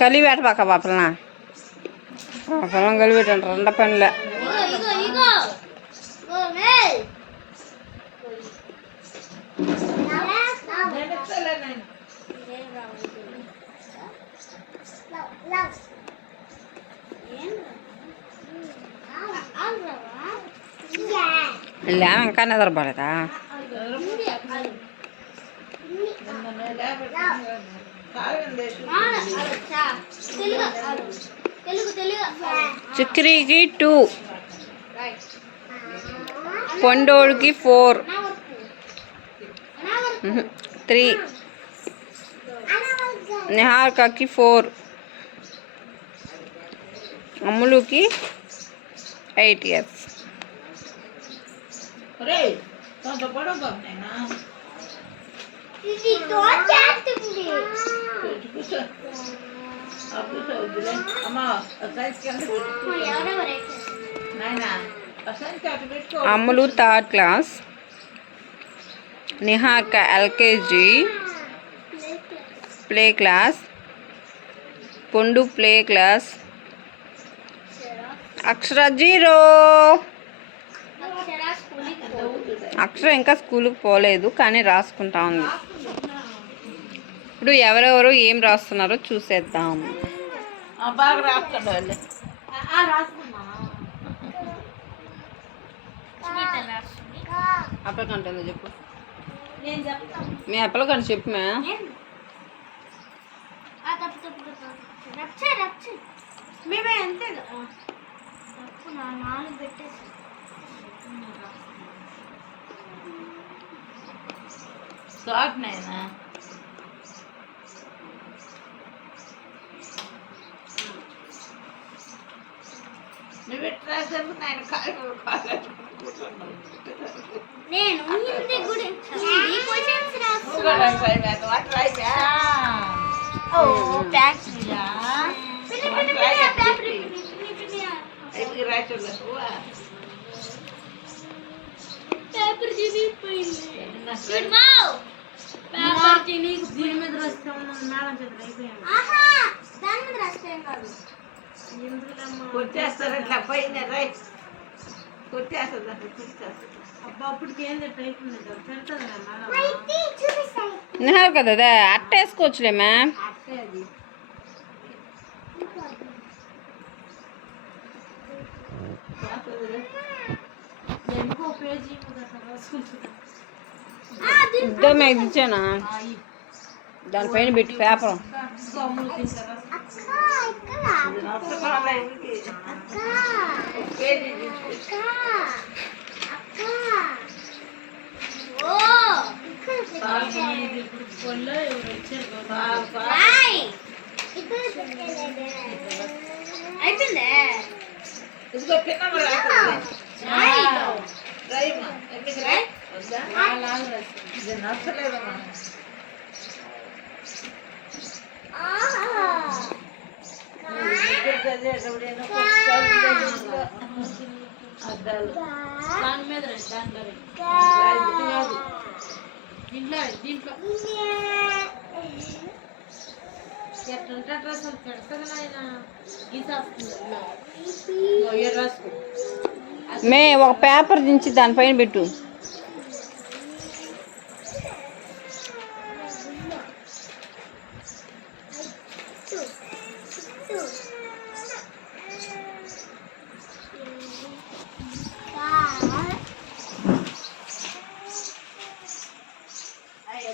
కలిపెట్ట పక్క పాపలనా పొలం కలిపెట్టండి రెండ పనిలే ಇಲ್ಲ ಅಂಕನ ಅದ್ರ ಬರದ ಚಿಕ್ಕರಿಗೆ ಟೂ. ಪೊಂಡೋಳ್ಗೆ ಫೋರ್. ತ್ರೀ. निहार का की फोर अमलू ఇగో ఇగో ఓ మేల్ లే ఇంకా నిద్రపోలేదా Telugu Telugu చిక్రీకి two పొండోడికి four three నిహారికకి four అమ్ములుకి eight years ఇది తోచేస్తుంది ఎవరెవరు Ammulu third class Niharika LKG play class Pondu play class Akshara zero Akshara స్కూల్కి పోవు Akshara ఇంకా స్కూల్కి పోలేదు కానీ రాసుకుంటా ఉంది. ఇప్పుడు ఎవరెవరు ఏం రాస్తున్నారో చూసేద్దాం. అప్పటికంటే చెప్పు. మీ అప్పలకంటే చెప్పు మే మేమే అంతే నాలుగు పెట్టేసి. షాక్ నాయనా నువ్వు ఎట్లా రాసావు నాయన కాలు కాలు నేను హిందీ గురించి ఈ క్వశ్చన్స్ నువ్వు కూడా రాస్తున్నాను రాసావు అట్లా రాసా ఓ ఫ్యాక్టరీలా పిన్ని పిన్ని పిన్ని ఆ పేపర్ పిన్ని పిన్ని పిన్ని ఎందుకు రాసావు నువ్వు పేపర్ చిరిగిపోయింది చిరుమావ్ పేపర్ చిరిగి దీని మీద రాస్తే మేడం చేతులు అయిపోయాను దాని మీద రాస్తే కాదు కొట్టేస్తారు అట్లా పైన కొట్టేస్తుంది అట్లా తీసుకొస్తుంది అబ్బా కదా అదే అట్ట వేసుకోవచ్చులే మ్యామ్. అట్టే అది ఎందుకో పేజీ మీద అట్లా రాసుకుంటున్నా ఆ దీని ఇద్దరు మీకు ఇచ్చానా దానిపైన పెట్టి paper. KG ఇది నచ్చలేదమ్మా ఆహా ఇద్దరు చదివేటప్పుడేమో కొంచెం అద్దాలు దాని మీద రండి దాంట్లో రండి. కాదు. దీంట్లో రండి, దీంట్లో ఎట్లంటే అట్లా అసలు పెడతాను నాయన గీసేస్తుంది ఇదిగో ఈడ రాసుకో మే ఒక పేపర్ దించి దానిపైన పెట్టు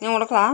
ഞാൻ കൊടുക്കളാ